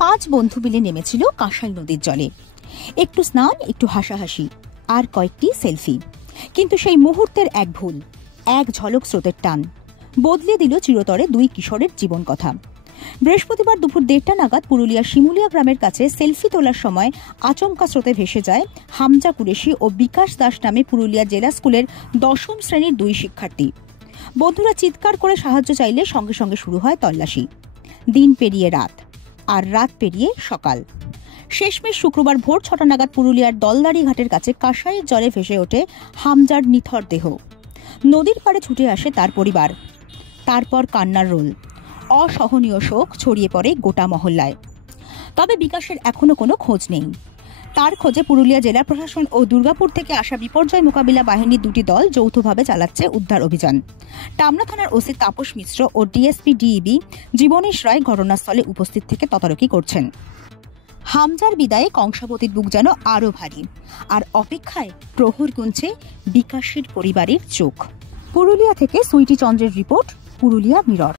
5 বন্ধু মিলে নেমেছিল কাঁসাই নদীর জলে। একটু স্নান, একটু হাসাহাসি আর কয়েকটি সেলফি। কিন্তু সেই মুহূর্তের এক ভুল, এক ঝলক স্রোতের টান বদলে দিল চিরতরে 2 কিশোরের জীবন কথা। বৃহস্পতিবার দুপুর 1:30 নাগাদ পুরুলিয়ার শিমুলিয়া গ্রামের কাছে সেলফি তোলার সময় আচমকা স্রোতে ভেসে যায় হামজা কুরেশি ও বিকাশ দাস নামে পুরুলিয়া জেলা স্কুলের 10ম শ্রেণীর 2 শিক্ষার্থী। বন্ধুরা চিৎকার করে সাহায্য চাইলে সঙ্গে সঙ্গে শুরু হয় তল্লাশি। দিন পেরিয়ে রাত, আর রাত পেরিয়ে সকাল। শেষমেশ শুক্রবার ভোর 6টা নাগাদ পুরুলিয়ার দলদারি ঘাটের কাছে কাঁসাইয়ের জলে ভেসে ওঠে হামজার নিথর দেহ। নদীর পাড়ে ছুটে আসে তার পরিবার। তারপর কান্নার রোল, অসহনীয় শোক ছড়িয়ে পড়ে গোটা মহল্লায়। তবে বিকাশের এখনো কোনো খোঁজ নেই। তার খোঁজে পুরুলিয়া জেলা প্রশাসন ও দুর্গাপুর থেকে আসা বিপর্যয় মোকাবিলা বাহিনীর 2টি দল যৌথভাবে চালাচ্ছে উদ্ধার অভিযান। টামনা থানার ওসি তাপস মিশ্র ও ডিএসপি ডিইবি জীবনেশ রায় ঘটনাস্থলে উপস্থিত থেকে তদারকি করছেন। হামজার বিদায়ে কংসাবতীর বুক যেন আরও ভারী, আর অপেক্ষায় প্রহর গুনছে বিকাশের পরিবারের চোখ। পুরুলিয়া থেকে সুইটি চন্দ্রের রিপোর্ট, পুরুলিয়া মিরর।